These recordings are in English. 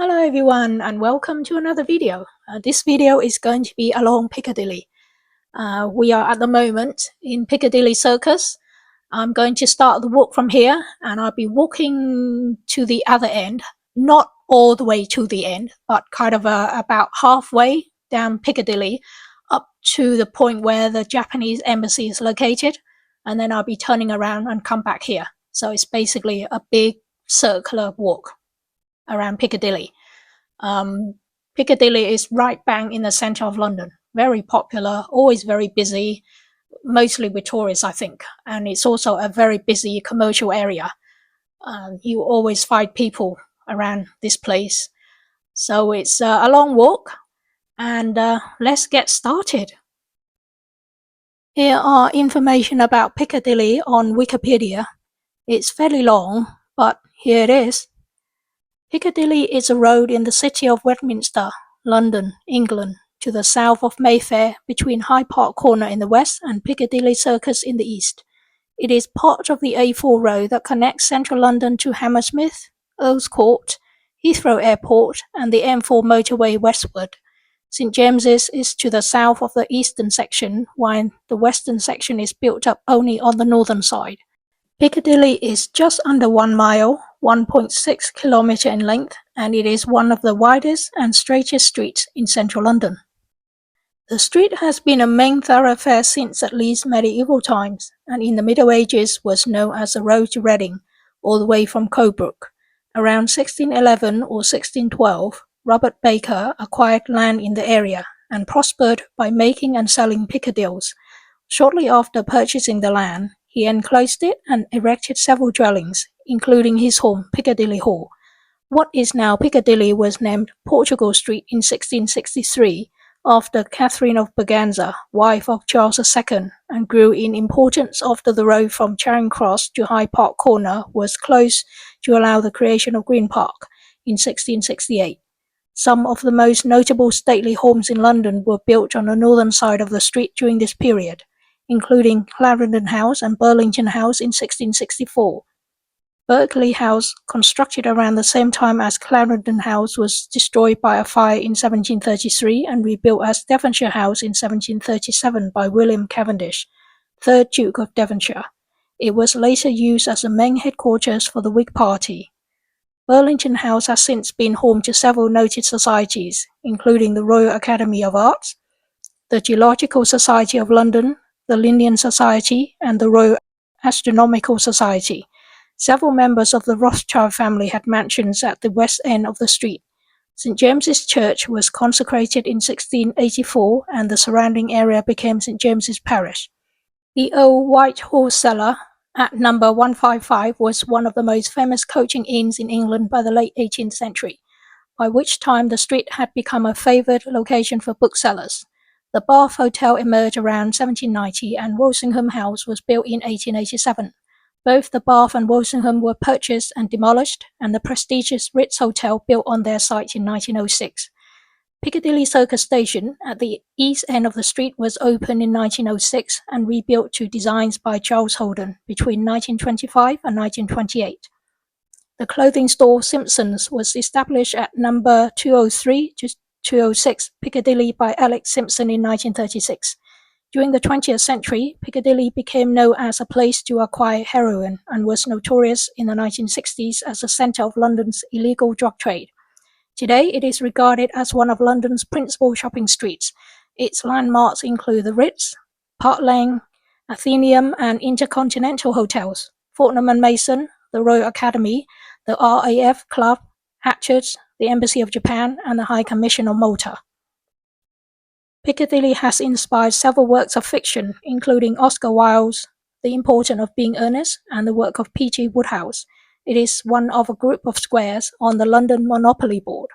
Hello everyone and welcome to another video. This video is going to be along Piccadilly. We are at the moment in Piccadilly Circus. I'm going to start the walk from here and I'll be walking to the other end, not all the way to the end, but kind of about halfway down Piccadilly up to the point where the Japanese embassy is located, and then I'll be turning around and come back here. So it's basically a big circular walk around Piccadilly. Piccadilly is right bang in the centre of London. Very popular, always very busy, mostly with tourists, I think. And it's also a very busy commercial area. You always find people around this place. So it's a long walk, and let's get started. Here are information about Piccadilly on Wikipedia. It's fairly long, but here it is. Piccadilly is a road in the city of Westminster, London, England, to the south of Mayfair, between Hyde Park Corner in the west and Piccadilly Circus in the east. It is part of the A4 road that connects central London to Hammersmith, Earl's Court, Heathrow Airport, and the M4 motorway westward. St James's is to the south of the eastern section, while the western section is built up only on the northern side. Piccadilly is just under 1 mile, 1.6 kilometre in length, and it is one of the widest and straightest streets in central London. The street has been a main thoroughfare since at least medieval times, and in the Middle Ages was known as the Road to Reading, all the way from Colebrook. Around 1611 or 1612, Robert Baker acquired land in the area and prospered by making and selling piccadilles. Shortly after purchasing the land, he enclosed it and erected several dwellings, including his home, Piccadilly Hall. What is now Piccadilly was named Portugal Street in 1663 after Catherine of Braganza, wife of Charles II, and grew in importance after the road from Charing Cross to Hyde Park Corner was closed to allow the creation of Green Park in 1668. Some of the most notable stately homes in London were built on the northern side of the street during this period, including Clarendon House and Burlington House in 1664. Berkeley House, constructed around the same time as Clarendon House, was destroyed by a fire in 1733 and rebuilt as Devonshire House in 1737 by William Cavendish, 3rd Duke of Devonshire. It was later used as the main headquarters for the Whig Party. Burlington House has since been home to several noted societies, including the Royal Academy of Arts, the Geological Society of London, the Linnean Society, and the Royal Astronomical Society. Several members of the Rothschild family had mansions at the west end of the street. St James's Church was consecrated in 1684 and the surrounding area became St James's Parish. The old White Horse Cellar at number 155 was one of the most famous coaching inns in England by the late 18th century, by which time the street had become a favoured location for booksellers. The Bath Hotel emerged around 1790 and Walsingham House was built in 1887. Both the Bath and Walsingham were purchased and demolished, and the prestigious Ritz Hotel built on their site in 1906. Piccadilly Circus Station at the east end of the street was opened in 1906 and rebuilt to designs by Charles Holden between 1925 and 1928. The clothing store Simpson's was established at number 203 to 206 Piccadilly by Alex Simpson in 1936. During the 20th century, Piccadilly became known as a place to acquire heroin and was notorious in the 1960s as a centre of London's illegal drug trade. Today, it is regarded as one of London's principal shopping streets. Its landmarks include the Ritz, Park Lane, Athenaeum and Intercontinental Hotels, Fortnum and Mason, the Royal Academy, the RAF Club, Hatchards, the Embassy of Japan, and the High Commission of Malta. Piccadilly has inspired several works of fiction, including Oscar Wilde's The Importance of Being Earnest and the work of P.G. Wodehouse. It is one of a group of squares on the London Monopoly Board.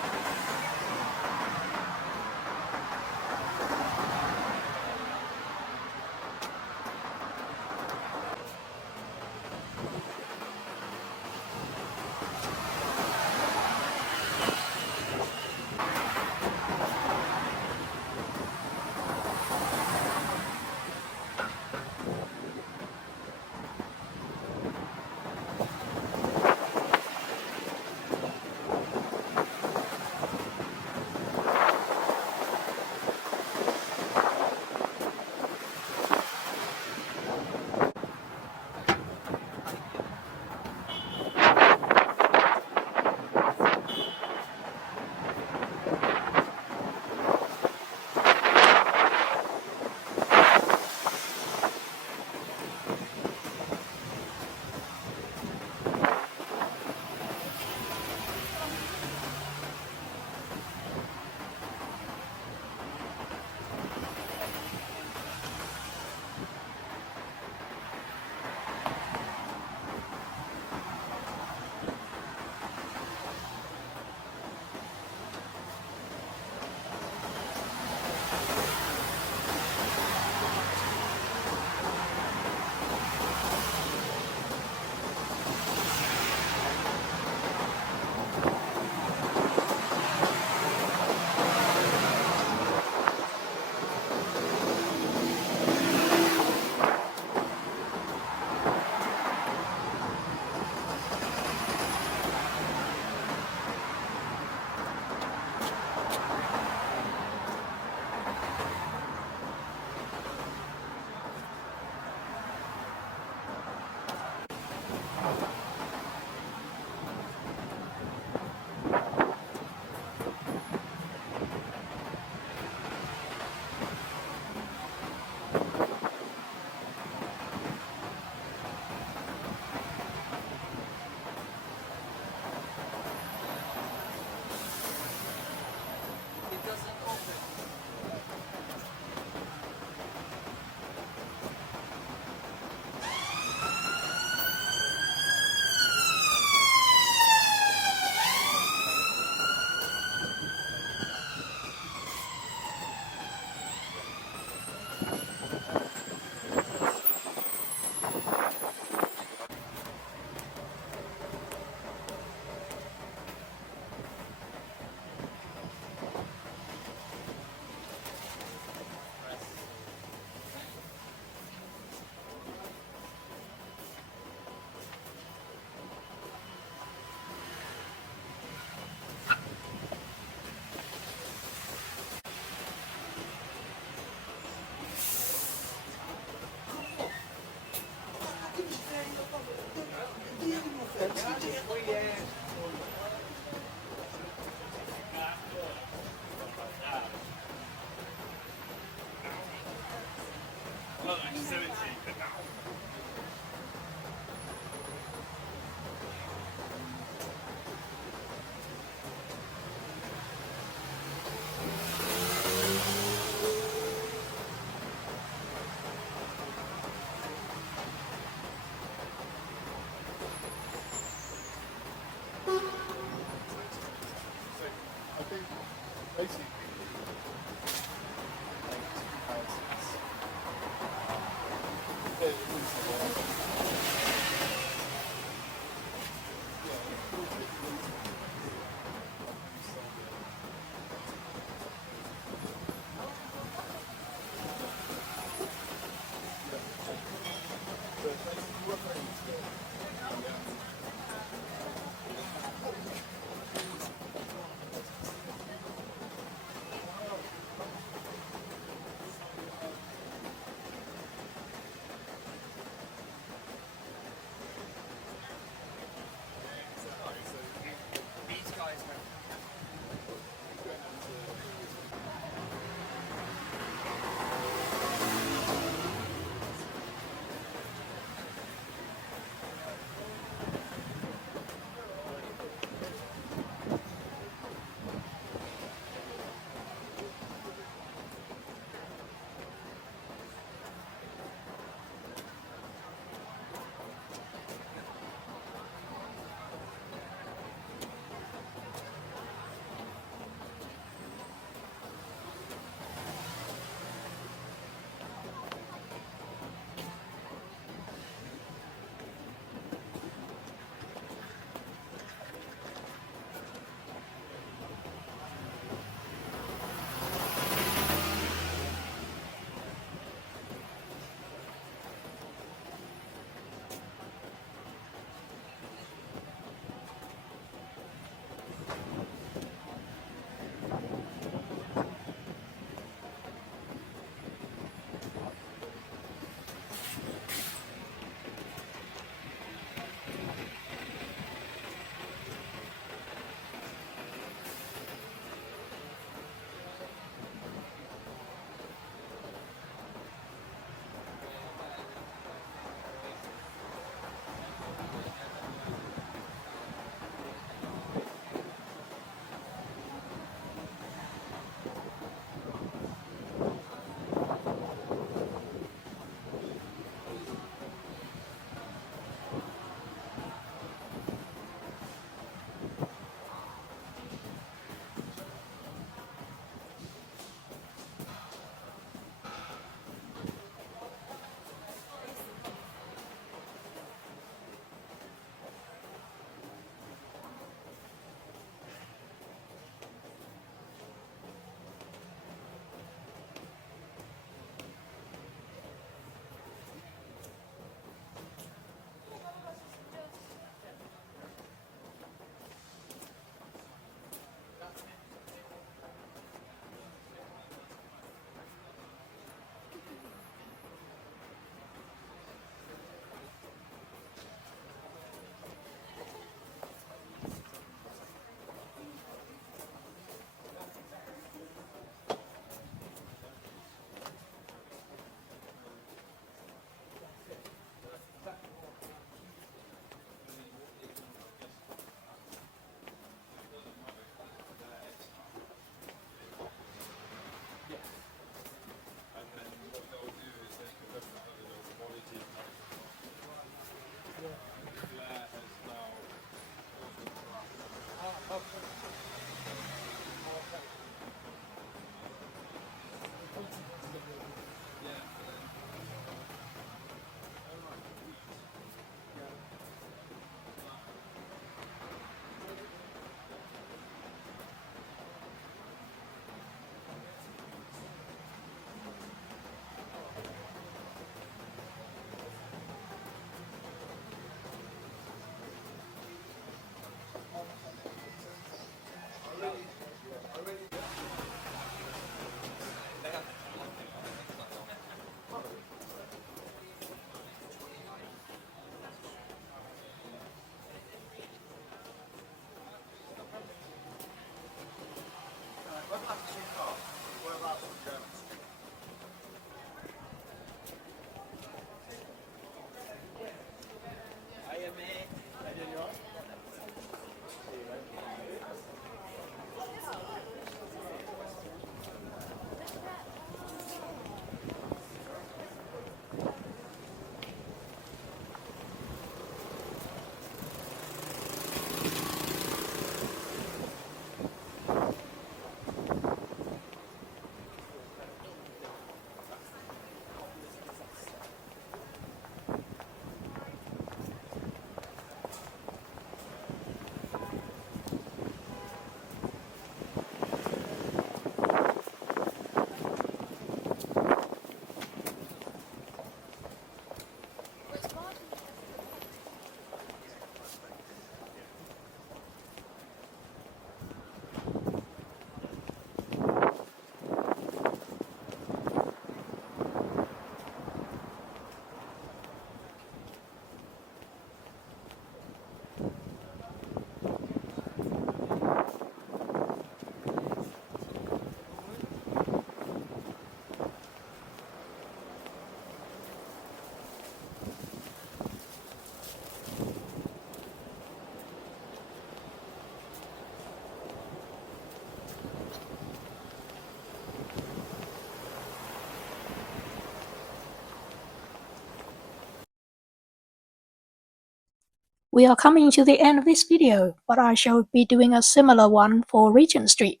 We are coming to the end of this video, but I shall be doing a similar one for Regent Street.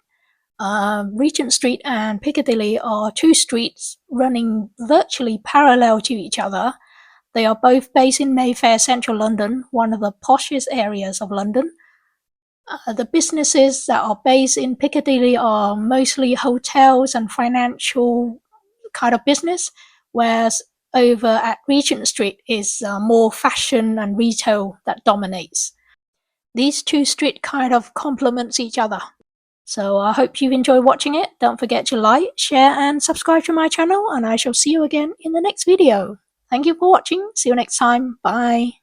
Regent Street and Piccadilly are two streets running virtually parallel to each other. They are both based in Mayfair, central London, one of the poshest areas of London. The businesses that are based in Piccadilly are mostly hotels and financial kind of business, whereas over at Regent Street is more fashion and retail that dominates. These two streets kind of complement each other. So I hope you enjoy watching it. Don't forget to like, share and subscribe to my channel, and I shall see you again in the next video. Thank you for watching. See you next time. Bye.